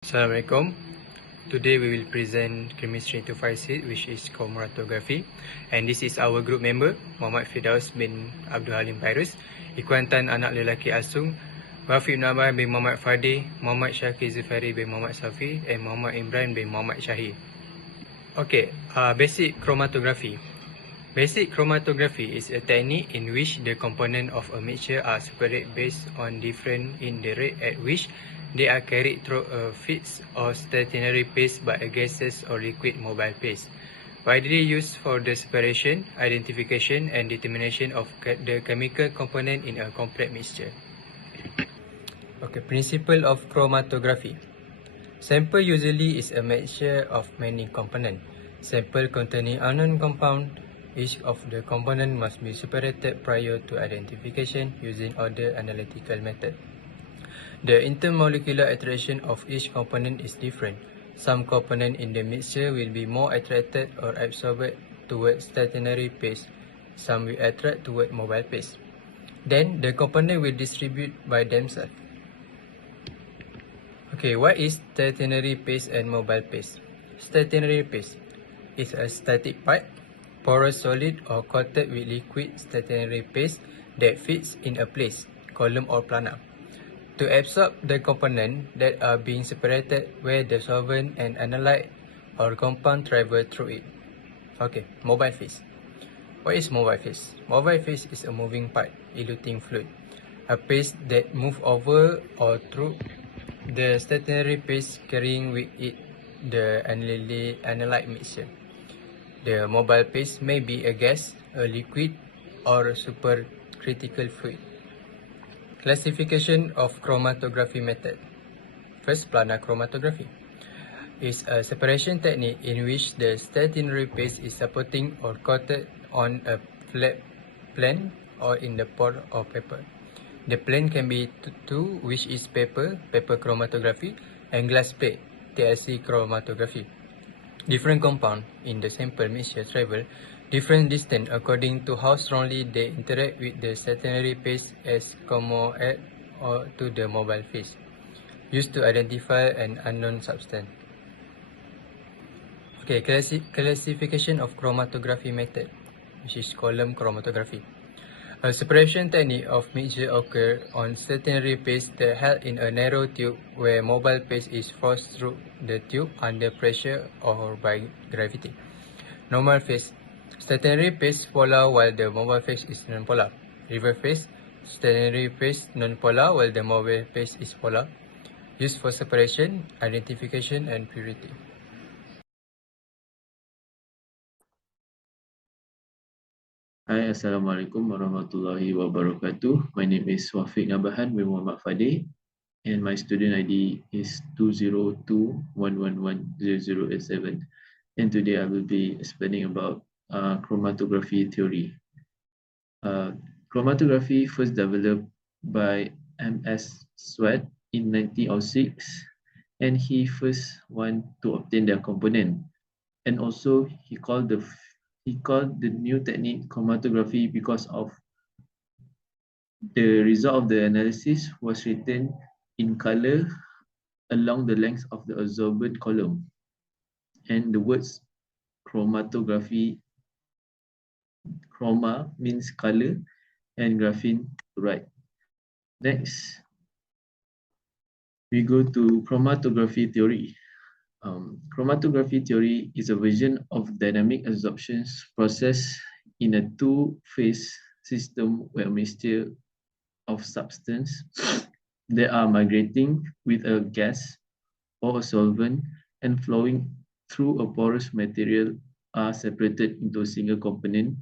Assalamualaikum. Today we will present chemistry 256, which is chromatography, and this is our group member Muhammad Firdaus bin Abdul Halim Pairus, Ikuan Tan anak lelaki Asung, Rafiq Nabar bin Muhammad Fadi, Muhammad Syakir Zufari bin Muhammad Safi, and Muhammad Imran bin Muhammad Syahir. Okay, basic chromatography. Basic chromatography is a technique in which the components of a mixture are separated based on difference in the rate at which they are carried through a fixed or stationary pace by a gaseous or liquid mobile pace. Widely used for the separation, identification and determination of the chemical component in a complex mixture. Okay, principle of chromatography. Sample usually is a mixture of many components. Sample containing unknown compound. Each of the components must be separated prior to identification using other analytical method. The intermolecular attraction of each component is different. Some components in the mixture will be more attracted or absorbed towards stationary phase. Some will attract toward mobile phase. Then the component will distribute by themselves. Okay, what is stationary phase and mobile phase? Stationary phase is a static part, porous solid or coated with liquid stationary phase that fits in a place, column or planar. To absorb the components that are being separated where the solvent and analyte or compound travel through it. Okay, mobile phase. What is mobile phase? Mobile phase is a moving part, eluting fluid. A phase that moves over or through the stationary phase carrying with it the analyte mixture. The mobile phase may be a gas, a liquid, or a supercritical fluid. Classification of chromatography method. First, planar chromatography is a separation technique in which the stationary phase is supporting or coated on a flat plane or in the pore of paper. The plane can be two, which is paper chromatography, and glass plate, TLC chromatography. Different compounds in the sample mixture travel different distance according to how strongly they interact with the stationary phase as compared to the mobile phase, used to identify an unknown substance. Okay, classification of chromatography method, which is column chromatography. A separation technique of mixture occurs on stationary phase that held in a narrow tube where mobile phase is forced through the tube under pressure or by gravity. Normal phase. Stationary phase polar while the mobile phase is nonpolar. Reverse phase. Stationary phase nonpolar while the mobile phase is polar. Used for separation, identification and purity. Hai, Assalamualaikum warahmatullahi wabarakatuh. My name is Wafiq Nabahan bin Muhammad Fadi and my student ID is 20211100087. And today I will be explaining about chromatography theory. Chromatography first developed by M.S. Sweat in 1906, and he first want to obtain their component. And also he called the new technique chromatography because of the result of the analysis was written in color along the length of the absorbent column, and the words chromatography, chroma means color and graphene to write. Next, we go to chromatography theory. Chromatography theory is a version of dynamic absorption process in a two-phase system where a mixture of substance that are migrating with a gas or a solvent and flowing through a porous material are separated into a single component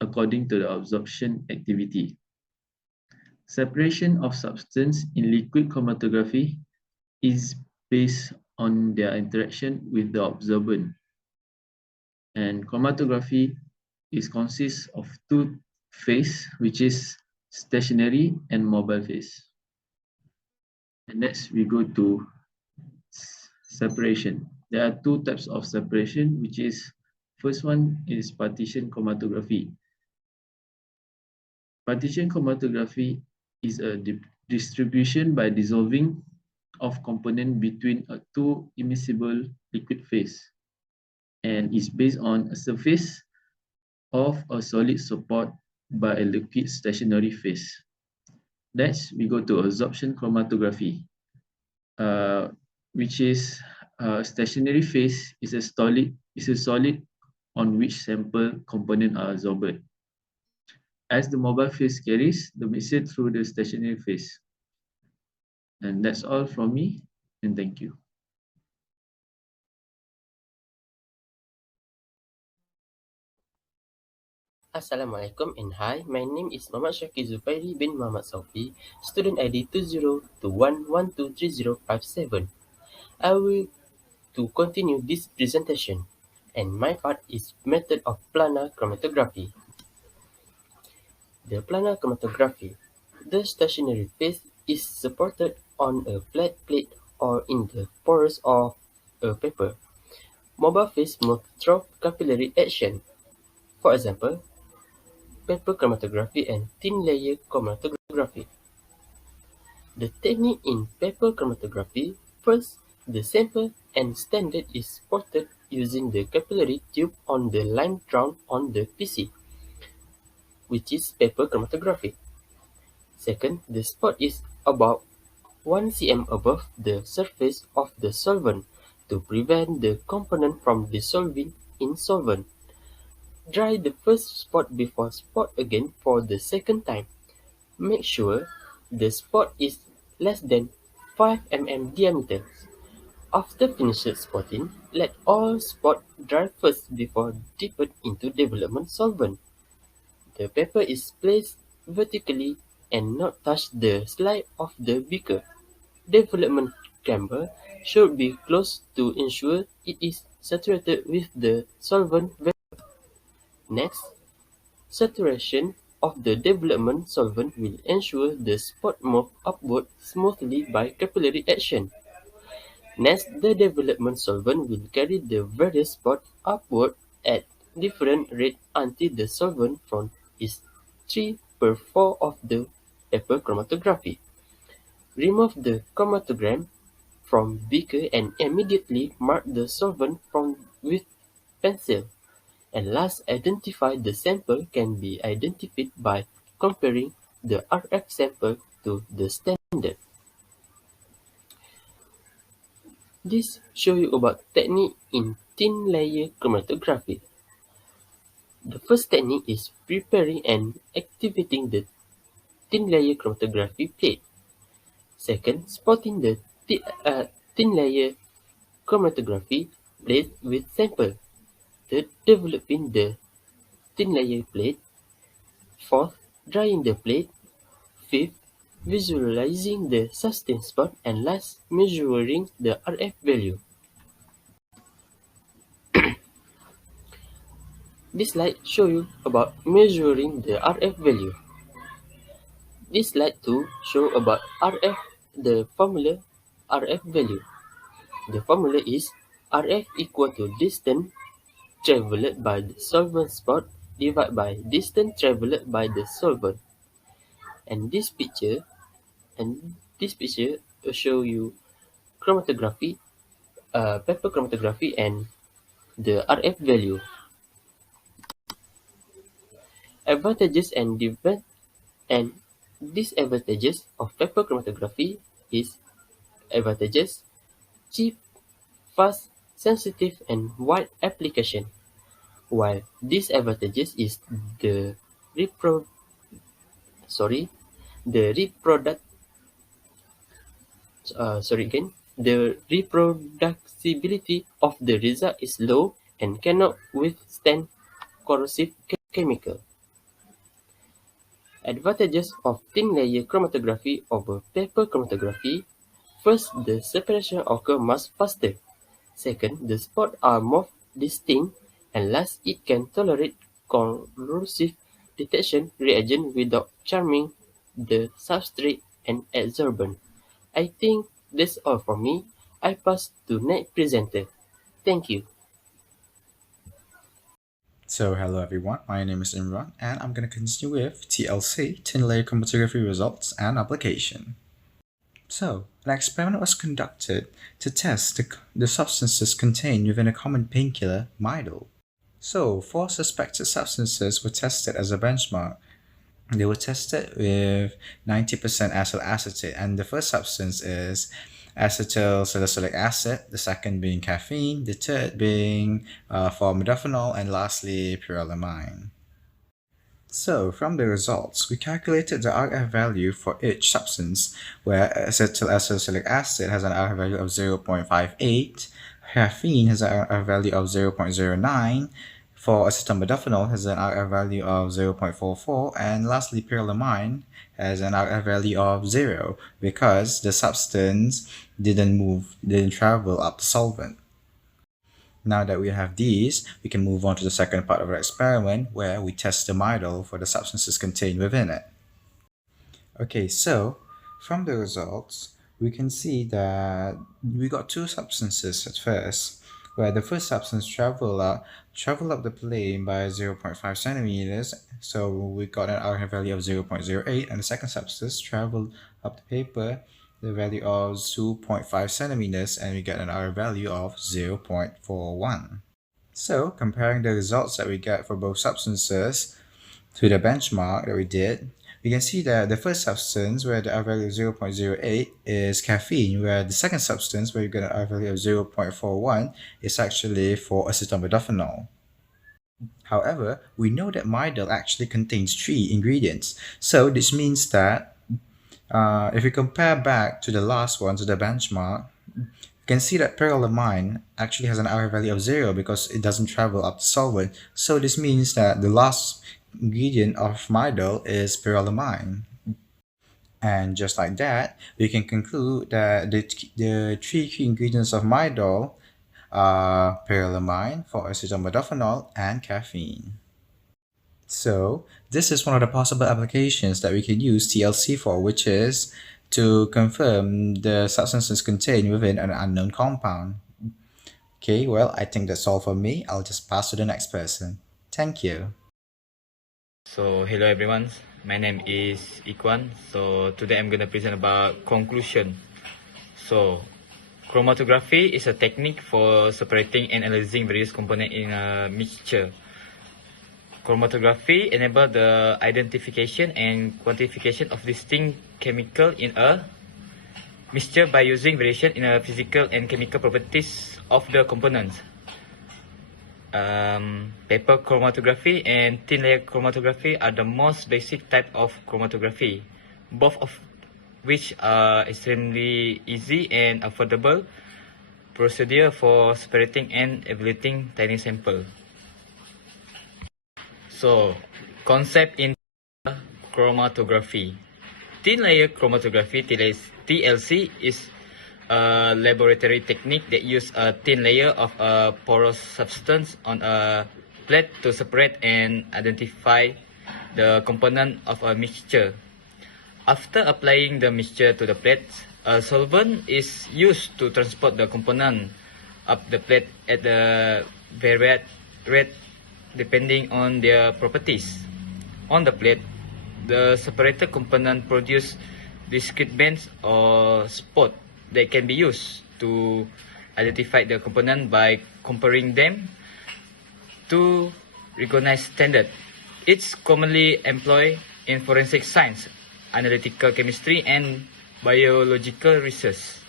according to the absorption activity. Separation of substance in liquid chromatography is based on their interaction with the absorbent. And chromatography consists of two phases, which is stationary and mobile phase. And next we go to separation. There are two types of separation, which is first one is partition chromatography. Partition chromatography is a distribution by dissolving of component between two immiscible liquid phase and is based on a surface of a solid support by a liquid stationary phase. Next, we go to absorption chromatography, uh, which is stationary phase is a solid on which sample component are absorbed. As the mobile phase carries the message through the stationary phase. And that's all from me, and thank you. Assalamualaikum and hi, my name is Muhammad Syakir Zufairi bin Muhammad Saufi, student ID 2021123057. I will to continue this presentation, and my part is method of planar chromatography. The planar chromatography, the stationary phase is supported on a flat plate or in the pores of a paper. Mobile phase move through capillary action. For example, paper chromatography and thin layer chromatography. The technique in paper chromatography: first, the sample and standard is spotted using the capillary tube on the line drawn on the PC, which is paper chromatography. Second, the spot is about 1 cm above the surface of the solvent to prevent the component from dissolving in solvent. Dry the first spot before spot again for the second time. Make sure the spot is less than 5 mm diameter. After finished spotting, let all spot dry first before dipped into development solvent. The paper is placed vertically and not touch the slide of the beaker. Development chamber should be closed to ensure it is saturated with the solvent vapor. Next, saturation of the development solvent will ensure the spot move upward smoothly by capillary action. Next, the development solvent will carry the various spots upward at different rates until the solvent front is 3 per 4 of the paper chromatography. Remove the chromatogram from beaker and immediately mark the solvent front with pencil. And last, identify the sample can be identified by comparing the RF sample to the standard. This show you about technique in thin layer chromatography. The first technique is preparing and activating the thin layer chromatography plate. Second, spotting the thin layer chromatography plate with sample. Third, developing the thin layer plate. Fourth, drying the plate. Fifth, visualizing the sustain spot, and last, measuring the RF value. This slide show you about measuring the RF value. This slide 2 show about RF, the formula RF value. The formula is RF equal to distance traveled by the solvent spot divided by distance traveled by the solvent. And this picture will show you chromatography, paper chromatography, and the RF value. Advantages and disadvantages of paper chromatography is: advantages: cheap, fast, sensitive, and wide application. While disadvantages is the repro the reproduct the reproducibility of the result is low and cannot withstand corrosive chemical. Advantages of thin layer chromatography over paper chromatography: first, the separation occurs much faster. Second, the spots are more distinct. And last, it can tolerate corrosive detection reagent without charming the substrate and adsorbent. I think that's all from me. I pass to next presenter. Thank you. So hello everyone, my name is Imran and I'm going to continue with TLC, Tin Layer Chromatography Results and Application. So, an experiment was conducted to test the substances contained within a common painkiller, Midol. So, 4 suspected substances were tested as a benchmark. They were tested with 90% acyl acetate, and the first substance is acetyl salicylic acid, the second being caffeine, the third being modafinil, and lastly pyrolamine. So, from the results, we calculated the RF value for each substance, where acetyl acid has an RF value of 0.58, caffeine has an RF value of 0.09, for acetaminophenols has an RF value of 0.44, and lastly pyrolamine has an RF value of 0 because the substance didn't travel up the solvent. Now that we have these, we can move on to the second part of our experiment where we test the Midol for the substances contained within it. Okay, so from the results, we can see that we got 2 substances at first, where the first substance traveled up the plane by 0.5 centimeters, so we got an RF value of 0.08, and the second substance traveled up the paper the value of 2.5 centimeters, and we get an R value of 0.41. So, comparing the results that we get for both substances to the benchmark that we did, we can see that the first substance where the R value of 0.08 is caffeine, where the second substance where you get an R value of 0.41 is actually for acetaminophen. However, we know that Midol actually contains 3 ingredients, so this means that if we compare back to the last one, to the benchmark, you can see that pyrolamine actually has an R value of 0 because it doesn't travel up the solvent. So this means that the last ingredient of Midol is pyrolamine. And just like that, we can conclude that the 3 key ingredients of Midol are pyrolamine for acetaminophenol and caffeine. So this is one of the possible applications that we can use TLC for, which is to confirm the substances contained within an unknown compound. Okay, well, I think that's all for me. I'll just pass to the next person. Thank you. So hello everyone, my name is Ikwan. So today I'm gonna present about conclusion. So chromatography is a technique for separating and analyzing various components in a mixture. Chromatography enables the identification and quantification of distinct chemical in a mixture by using variation in the physical and chemical properties of the components. Paper chromatography and thin layer chromatography are the most basic type of chromatography, both of which are extremely easy and affordable procedure for separating and evaluating tiny sample. So, concept in chromatography. Thin layer chromatography, TLC, is a laboratory technique that uses a thin layer of a porous substance on a plate to separate and identify the component of a mixture. After applying the mixture to the plate, a solvent is used to transport the component up the plate at the varied rate depending on their properties. On the plate, the separated component produce discrete bands or spots that can be used to identify the component by comparing them to recognized standard. It's commonly employed in forensic science, analytical chemistry, and biological research.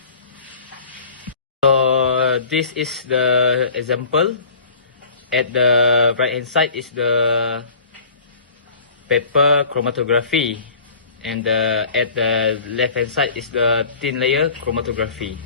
So this is the example. At the right hand side is the paper chromatography, and at the left hand side is the thin layer chromatography.